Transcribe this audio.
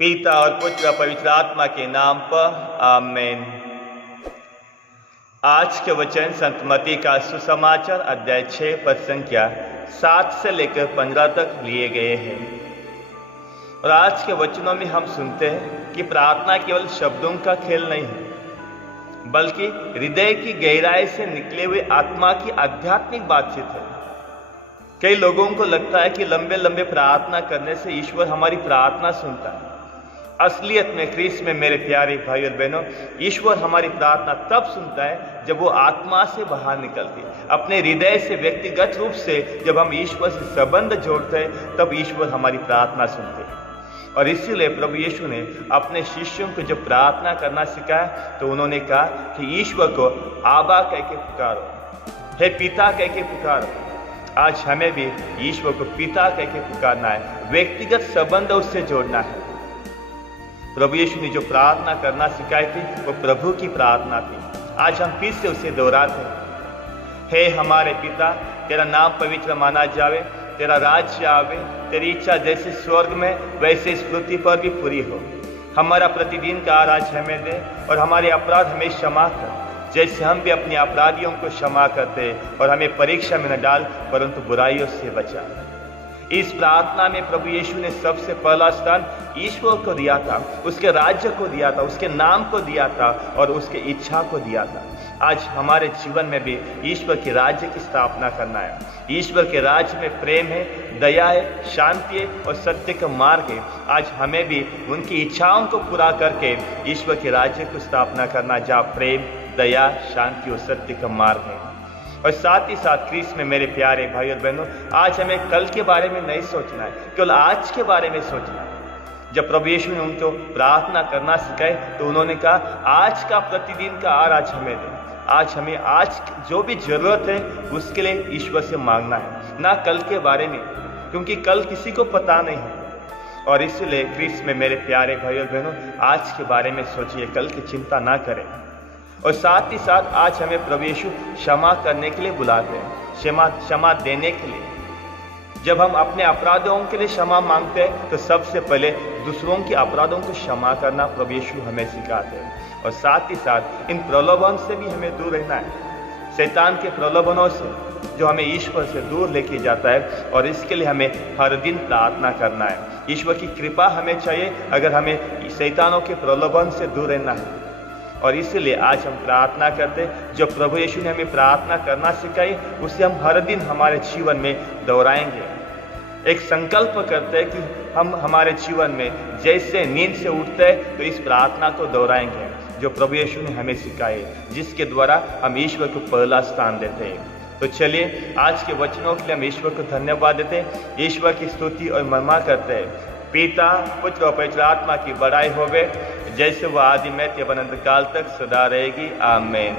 पिता और पुत्र और पवित्र आत्मा के नाम पर आमीन। आज के वचन संत मत्ती का सुसमाचार अध्याय 6 पद संख्या 7 से लेकर 15 तक लिए गए हैं। और आज के वचनों में हम सुनते हैं कि प्रार्थना केवल शब्दों का खेल नहीं है, बल्कि हृदय की गहराई से निकले हुए आत्मा की आध्यात्मिक बातचीत है। कई लोगों को लगता है कि लंबे लंबे प्रार्थना करने से ईश्वर हमारी प्रार्थना सुनता है। असलियत में ख्रीस्त में मेरे प्यारे भाई और बहनों, ईश्वर हमारी प्रार्थना तब सुनता है जब वो आत्मा से बाहर निकलती है, अपने हृदय से व्यक्तिगत रूप से जब हम ईश्वर से संबंध जोड़ते हैं तब ईश्वर हमारी प्रार्थना सुनते हैं। और इसीलिए प्रभु यीशु ने अपने शिष्यों को जब प्रार्थना करना सिखाया तो उन्होंने कहा कि ईश्वर को आबा कह के पुकारो, हे पिता कह के पुकारो। आज हमें भी ईश्वर को पिता कह के पुकारना है, व्यक्तिगत संबंध उससे जोड़ना है। प्रभु यीशु ने जो प्रार्थना करना सिखाई थी वो प्रभु की प्रार्थना थी। आज हम फिर से उसे दोहराते हैं। हे हमारे पिता, तेरा नाम पवित्र माना जावे, तेरा राज्य आवे, तेरी इच्छा जैसे स्वर्ग में वैसे इस पृथ्वी पर भी पूरी हो। हमारा प्रतिदिन का आहार हमें दे और हमारे अपराध हमें क्षमा कर, जैसे हम भी अपने अपराधियों को क्षमा करते, और हमें परीक्षा में न डाल परंतु बुराइयों से बचा। इस प्रार्थना में प्रभु यीशु ने सबसे पहला स्थान ईश्वर को दिया था, उसके राज्य को दिया था, उसके नाम को दिया था और उसके इच्छा को दिया था। आज हमारे जीवन में भी ईश्वर के राज्य की स्थापना करना है। ईश्वर के राज्य में प्रेम है, दया है, शांति है और सत्य का मार्ग है। आज हमें भी उनकी इच्छाओं को पूरा करके ईश्वर के राज्य की स्थापना करना, जहाँ प्रेम, दया, शांति और सत्य का मार्ग है। और साथ ही साथ ख्रीस्त में मेरे प्यारे भाई और बहनों, आज हमें कल के बारे में नहीं सोचना है, केवल आज के बारे में सोचना है। जब प्रभु यीशु ने उनको प्रार्थना करना सिखाए तो उन्होंने कहा, आज का प्रतिदिन का आहार आज हमें दे। आज हमें आज जो भी जरूरत है उसके लिए ईश्वर से मांगना है, ना कल के बारे में, क्योंकि कल किसी को पता नहीं है। और इसलिए ख्रीस्त में मेरे प्यारे भाई और बहनों, आज के बारे में सोचिए, कल की चिंता ना करें। और साथ ही साथ आज हमें प्रभु यीशु क्षमा करने के लिए बुलाते हैं, क्षमा देने के लिए। जब हम अपने अपराधों के लिए क्षमा मांगते हैं तो सबसे पहले दूसरों के अपराधों को क्षमा करना प्रभु यीशु हमें सिखाते हैं। और साथ ही साथ इन प्रलोभन से भी हमें दूर रहना है, शैतान के प्रलोभनों से जो हमें ईश्वर से दूर लेके जाता है। और इसके लिए हमें हर दिन प्रार्थना करना है। ईश्वर की कृपा हमें चाहिए अगर हमें शैतानों के प्रलोभन से दूर रहना है। और इसीलिए आज हम प्रार्थना करते हैं, जो प्रभु यीशु ने हमें प्रार्थना करना सिखाई उसे हम हर दिन हमारे जीवन में दोहराएंगे। एक संकल्प करते हैं कि हम हमारे जीवन में जैसे नींद से उठते हैं तो इस प्रार्थना को दोहराएंगे जो प्रभु यीशु ने हमें सिखाई, जिसके द्वारा हम ईश्वर को पहला स्थान देते हैं। तो चलिए आज के वचनों के लिए हम ईश्वर को धन्यवाद देते हैं, ईश्वर की स्तुति और महिमा करते हैं। पिता, पुत्र और पवित्र आत्मा की बड़ाई होवे, जैसे वह आदि में अनंत काल तक सदा रहेगी। आमीन।